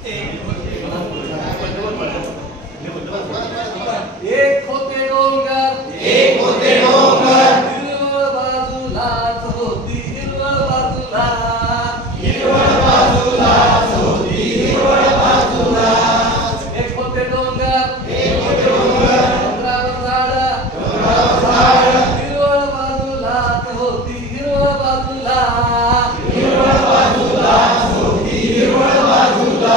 एक होते डोंगर हिरवळ बाजूलाच होती हिरवळ बाजूला एक होते डोंगर डोंगरावर झाड हिरवळ बाजूलाच होती हिरवळ बाजूला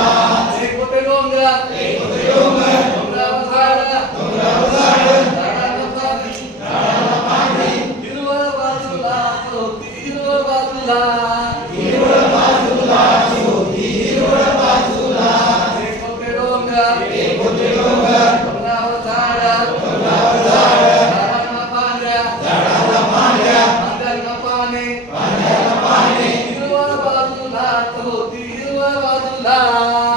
एक होते डोंगर डोंगरावर झाड झाडाला पाणी हिरवळ बाजूलाच होती हिरवळ बाजूला एक होते डोंगर डोंगरावर झाड झाडाला पाणी हिरवळ बाजूलाच होती हिरवळ बाजूला